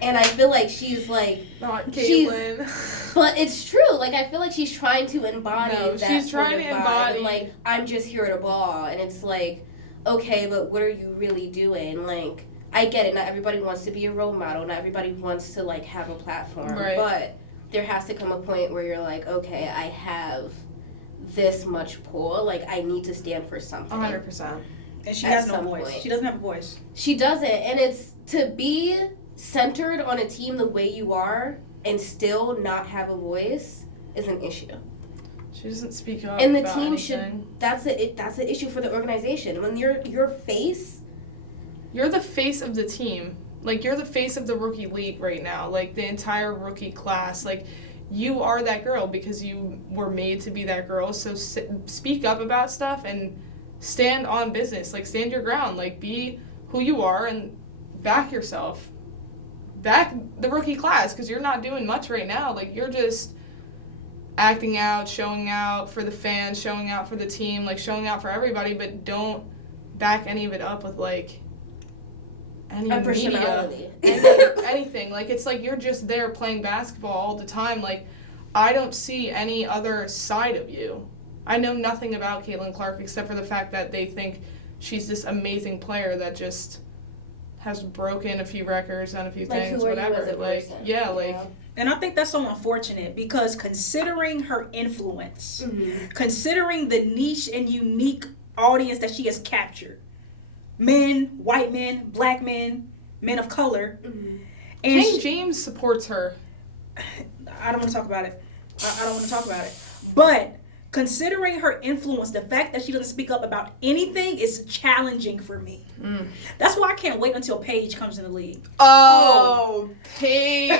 And I feel like she's, like... Not Caitlyn. But it's true. Like, I feel like she's trying to embody that she's sort trying of to vibe. embody... And, like, I'm just here to ball. And it's like, okay, but what are you really doing? Like... I get it. Not everybody wants to be a role model. Not everybody wants to, like, have a platform. Right. But there has to come a point where you're like, okay, I have this much pull. Like, I need to stand for something. 100%. And she has no voice. She doesn't have a voice. She doesn't. And it's to be centered on a team the way you are and still not have a voice is an issue. She doesn't speak up. And the about team anything. that's an issue for the organization. When your face... You're the face of the team. Like, you're the face of the rookie league right now. Like, the entire rookie class. Like, you are that girl because you were made to be that girl. So speak up about stuff and stand on business. Like, stand your ground. Like, be who you are and back yourself. Back the rookie class because you're not doing much right now. Like, you're just acting out, showing out for the fans, showing out for the team, like, showing out for everybody, but don't back any of it up with, like... any a media, personality. anything. Like, it's like you're just there playing basketball all the time. Like, I don't see any other side of you. I know nothing about Caitlin Clark except for the fact that they think she's this amazing player that just has broken a few records and a few things, who are whatever. you as a Like, person? yeah, like... And I think that's so unfortunate because considering her influence, considering the niche and unique audience that she has captured, men, white men, black men, men of color. And King James supports her. I don't want to talk about it. I don't want to talk about it. But considering her influence, the fact that she doesn't speak up about anything is challenging for me. That's why I can't wait until Paige comes in the league. Oh, Paige.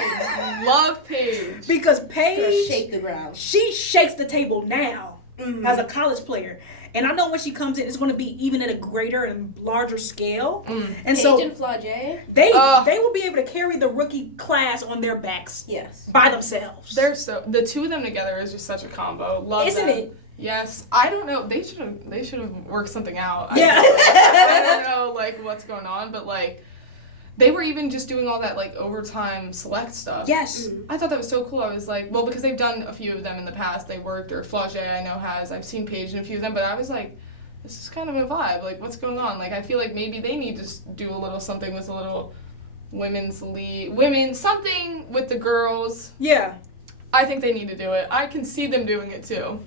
Love Paige. Because Paige, Shake the ground. she shakes the table now as a college player. And I know when she comes in, it's going to be even at a greater and larger scale. And Paige so and Flau'jae? they will be able to carry the rookie class on their backs. Yes. By themselves. They're the two of them together is just such a combo. Love Isn't them. it? Yes. I don't know. They should have worked something out. Yeah. I don't know like what's going on, but like they were even just doing all that like overtime select stuff. Yes. I thought that was so cool. I was like, well, because they've done a few of them in the past. They worked, or Flau'jae I know has. I've seen Paige in a few of them, but I was like, this is kind of a vibe. Like, what's going on? Like, I feel like maybe they need to do a little something with a little women's league, something with the girls. Yeah. I think they need to do it. I can see them doing it too.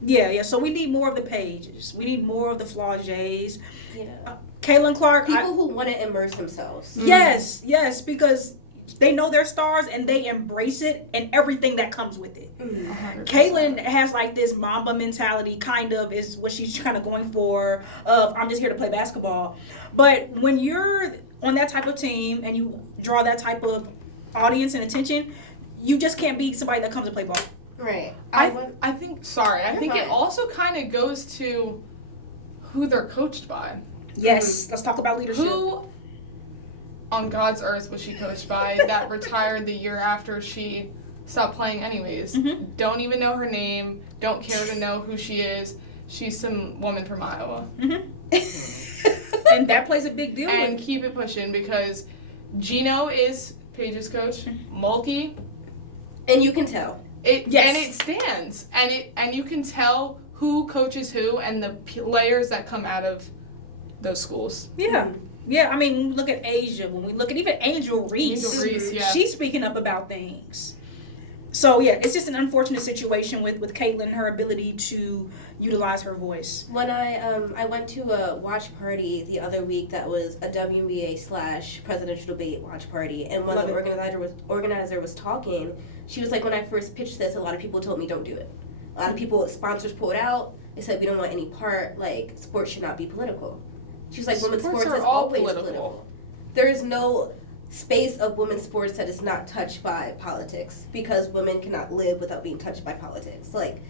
Yeah. So we need more of the Paiges. We need more of the Flau'jaes. Yeah. Caitlin Clark. People who want to immerse themselves. Yes, because they know their stars and they embrace it and everything that comes with it. 100%. Caitlin has like this Mamba mentality, kind of, is what she's kind of going for, of I'm just here to play basketball. But when you're on that type of team and you draw that type of audience and attention, you just can't be somebody that comes to play ball. Right. I think fine. it also kind of goes to who they're coached by. Yes, let's talk about leadership. Who on God's earth was she coached by that retired the year after she stopped playing anyways? Don't even know her name. Don't care to know who she is. She's some woman from Iowa. And that plays a big deal. And keep it pushing because Gino is Paige's coach. Mulkey. And you can tell. And it stands. And you can tell who coaches who and the players that come out of those schools. Yeah. Yeah, I mean, when we look at Asia, when we look at even Angel Reese, yeah. She's speaking up about things. So, yeah, it's just an unfortunate situation with Caitlin and her ability to utilize her voice. When I went to a watch party the other week that was a WNBA / presidential debate watch party, and when the organizer was talking, she was like, when I first pitched this, a lot of people told me don't do it. A lot of sponsors pulled out. They said we don't want any part, like, sports should not be political. She was like, women's sports is always political. There is no space of women's sports that is not touched by politics because women cannot live without being touched by politics. Like,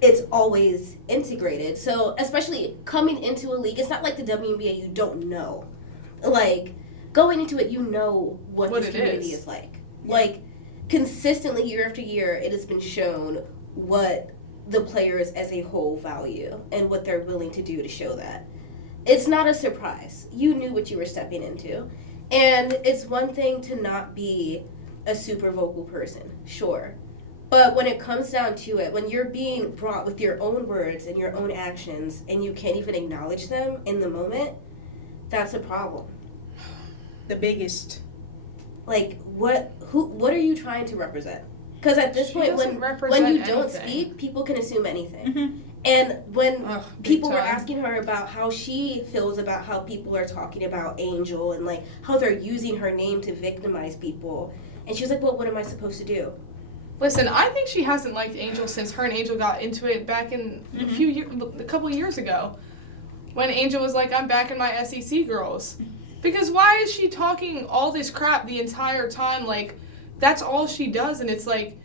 it's always integrated. So, especially coming into a league, it's not like the WNBA you don't know. like, going into it, you know what this it community is. is like. Yeah. Like, consistently, year after year, it has been shown what the players as a whole value and what they're willing to do to show that. It's not a surprise. You knew what you were stepping into. And it's one thing to not be a super vocal person, sure. But when it comes down to it, when you're being brought with your own words and your own actions and you can't even acknowledge them in the moment, that's a problem. The biggest. Like, what are you trying to represent? Because at this She point, doesn't when represent you don't anything. speak, people can assume anything. Mm-hmm. And when Ugh, big people were time. asking her about how she feels about how people are talking about Angel and like how they're using her name to victimize people, and she was like, well, what am I supposed to do? Listen, I think she hasn't liked Angel since her and Angel got into it back in a couple years ago, when Angel was like, I'm back in my SEC girls. Because why is she talking all this crap the entire time? Like, that's all she does, and it's like,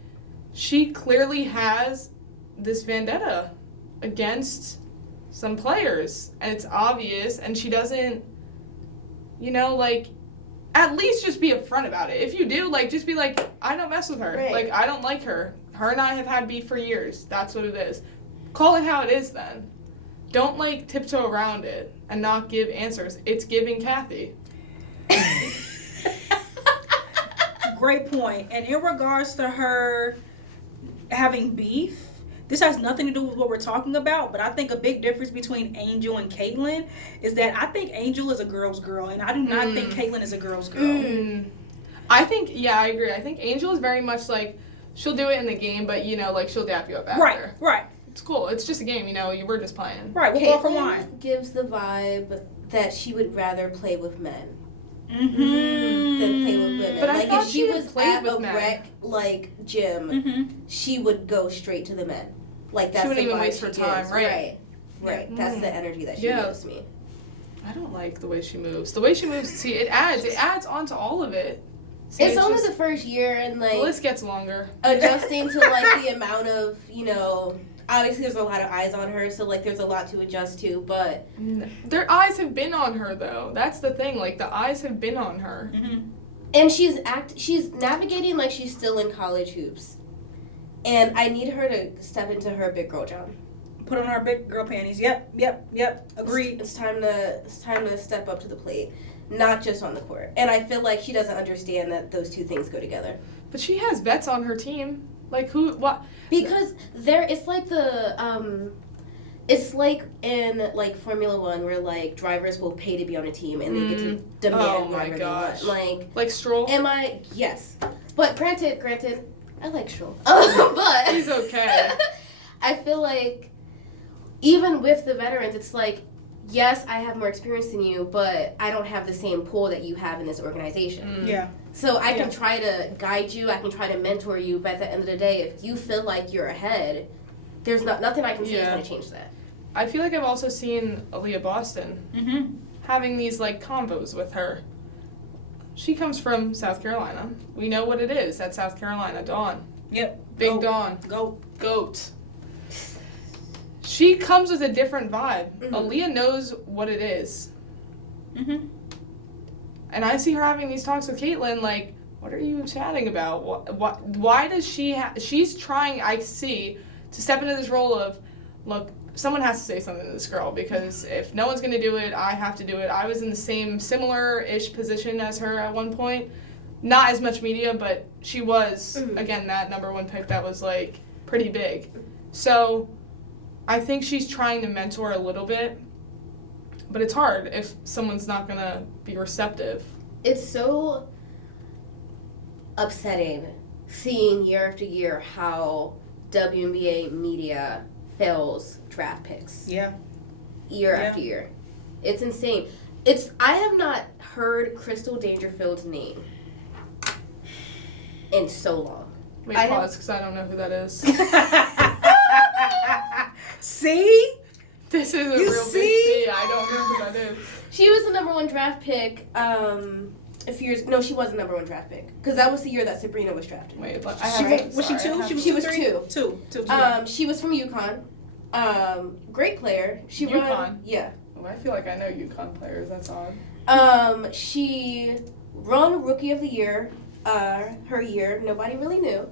she clearly has this vendetta against some players, and it's obvious, and she doesn't, like, at least just be upfront about it. If you do, like, just be like, I don't mess with her. Right. Like, I don't like her. Her and I have had beef for years. That's what it is. Call it how it is then. Don't, like, tiptoe around it and not give answers. It's giving Cathy. Great point. And in regards to her having beef, this has nothing to do with what we're talking about, but I think a big difference between Angel and Caitlyn is that I think Angel is a girl's girl, and I do not think Caitlyn is a girl's girl. I think, I agree. I think Angel is very much like, she'll do it in the game, but, like, she'll dap you up after. Right. It's cool. It's just a game, you were just playing. Right, we'll go for Caitlyn wine. gives the vibe that she would rather play with men Mm-hmm. than play with women. But I like thought if she she had was played at with a men. rec like gym, Mm-hmm. she would go straight to the men. Like that's She wouldn't the even vibe waste her she time, gives. right. Right. That's the energy that she Yeah. gives me. I don't like the way she moves. The way she moves, see, it adds onto all of it. See, It's only just, the first year and the like list gets longer. adjusting to like the amount of, obviously there's a lot of eyes on her, so like there's a lot to adjust to, but Their eyes have been on her, though. That's the thing. Like, the eyes have been on her. Mm-hmm. and she's navigating like she's still in college hoops. And I need her to step into her big girl job. Put on our big girl panties. Yep. Agreed. It's time to step up to the plate, not just on the court. And I feel like she doesn't understand that those two things go together. But she has vets on her team. Like, who, what? Because it's like it's like in like Formula One where like drivers will pay to be on a team and they get to demand Oh my whatever gosh. they want. Like Stroll? Yes. But granted, I like Stroll. But He's okay. I feel like even with the veterans, it's like, yes, I have more experience than you, but I don't have the same pull that you have in this organization. Yeah. So I can try to guide you, I can try to mentor you, but at the end of the day, if you feel like you're ahead, there's nothing I can say is going to change that. I feel like I've also seen Aaliyah Boston having these, like, combos with her. She comes from South Carolina. We know what it is at South Carolina. Dawn. Yep. Big Goat. Dawn. Goat. She comes with a different vibe. Aaliyah knows what it is. Mm-hmm. And I see her having these talks with Caitlyn, like, what are you chatting about? Why does she's trying, I see, to step into this role of, look, someone has to say something to this girl, because if no one's going to do it, I have to do it. I was in the same similar-ish position as her at one point. Not as much media, but she was, again, that number one pick that was, like, pretty big. So I think she's trying to mentor a little bit, but it's hard if someone's not going to be receptive. It's so upsetting seeing year after year how WNBA media fails draft picks. Yeah. Year after year. It's insane. I have not heard Crystal Dangerfield's name in so long. Wait, pause, because I don't know who that is. See? This is a You real see? big C. I don't know who that is. She was the number one draft pick a few years. No, she was the number one draft pick because that was the year that Sabrina was drafted. Wait, but Was she two? She was two. Two. She was from UConn. Great player. She UConn? run. Yeah. Oh, I feel like I know UConn players. That's odd. She won Rookie of the Year. Her year, nobody really knew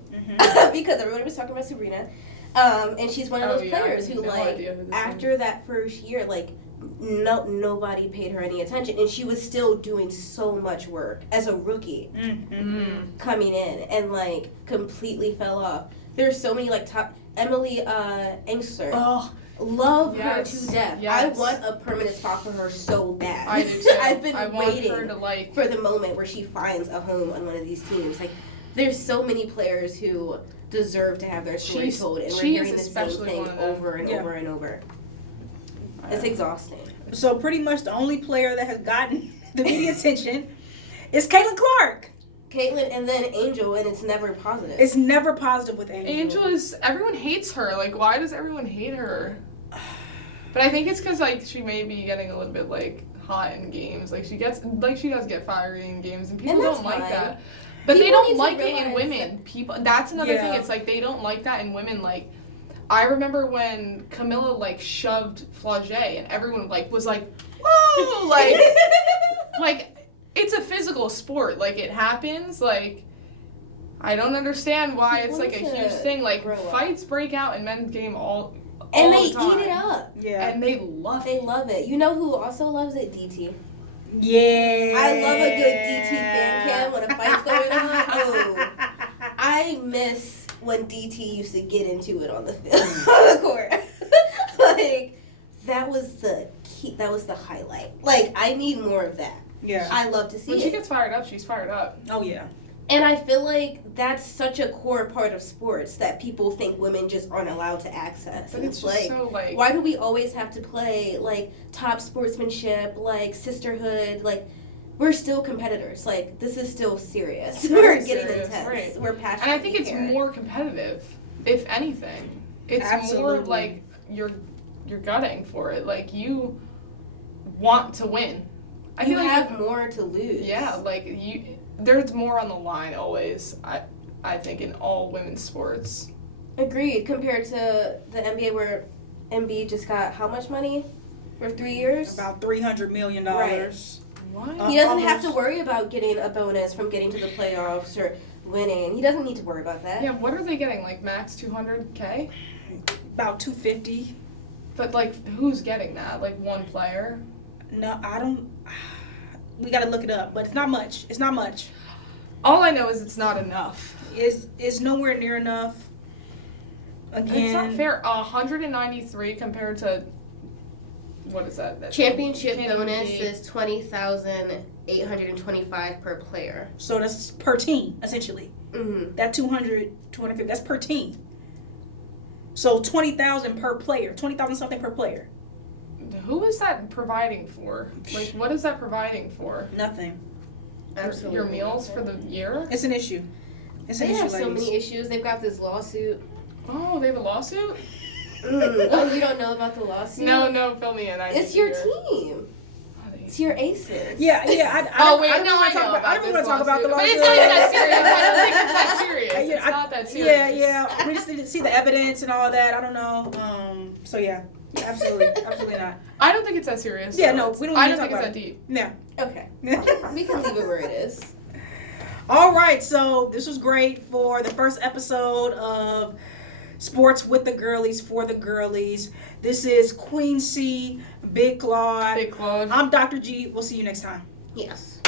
because everybody was talking about Sabrina. And she's one of those players who, like, after that first year, like, nobody paid her any attention, and she was still doing so much work as a rookie coming in, and like completely fell off. There's so many like top Emily Engster. Oh. Love her to death. Yes. I want a permanent spot for her so bad. I do too. I've been waiting her to, like, for the moment where she finds a home on one of these teams. Like, there's so many players who deserve to have their story told, and we're hearing the same thing over and over and over. It's exhausting. So pretty much the only player that has gotten the media attention is Caitlin Clark. Caitlin and then Angel, and it's never positive. It's never positive with Angel. Angel is, everyone hates her. Like, why does everyone hate her? But I think it's because, like, she may be getting a little bit, like, hot in games. Like, she does get fiery in games, and people don't like that. But they don't like it in women. That's another thing. It's like they don't like that in women. Like, I remember when Camilla, like, shoved Flau'jae, and everyone, like, was like, whoa! Like, like, it's a physical sport. Like, it happens. Like, I don't understand why it's, like, a huge thing. Like, fights break out in men's game all and they the time. eat it up. Yeah. And they love it. They love it. You know who also loves it? DT. Yeah. I love a good DT fan cam when a fight's going on. Oh, I miss when DT used to get into it on the field, on the court. Like, that was the key. That was the highlight. Like, I need more of that. Yeah. I love to see When it. she gets fired up, she's fired up. Oh, yeah. And I feel like that's such a core part of sports that people think women just aren't allowed to access. But And it's just like, so, like... why do we always have to play, like, top sportsmanship, like, sisterhood? Like, we're still competitors. Like, this is still serious. We're getting intense. Right. We're passionate. And I think it's more competitive, if anything. It's more of, like, you're gutting for it. Like, you want to win. You have more to lose. Yeah, like, there's more on the line always, I think, in all women's sports. Agreed. Compared to the NBA where Embiid just got how much money for 3 years? About $300 million. Right. What? He doesn't have to worry about getting a bonus from getting to the playoffs or winning. He doesn't need to worry about that. Yeah, what are they getting? Like, max $200K? About $250. But, like, who's getting that? Like, one player? No, I don't. We got to look it up, but it's not much. It's not much. All I know is it's not enough. It's nowhere near enough. Again, It's not fair. 193 compared to, what is that? Championship Can't bonus be- is $20,825 per player. So that's per team, essentially. Mm-hmm. That 250, that's per team. So 20,000 per player, 20,000 something per player. Who is that providing for? Like, what is that providing for? Nothing. Absolutely. Your meals for the year? It's an issue. It's an They issue, have so ladies. many issues. They've got this lawsuit. Oh, they have a lawsuit? Oh, you don't know about the lawsuit? No, fill me in. It's your team. It's your aces. Yeah. I Oh, wait, don't no, wanna I talk know about. I don't want to talk about the But lawsuit. it's not even that serious. I don't think it's that serious. Yeah, It's not that serious. Yeah. We just need to see the evidence and all that. I don't know. So yeah, absolutely not. I don't think it's that serious. Yeah, so no, it's- we don't I need don't to think talk it's that deep. Yeah. Okay. We can leave it where it is. All right, so this was great for the first episode of Sports with the Girlies for the Girlies. This is Queen C, Big Claude. Big Claude. I'm Dr. G. We'll see you next time. Yes.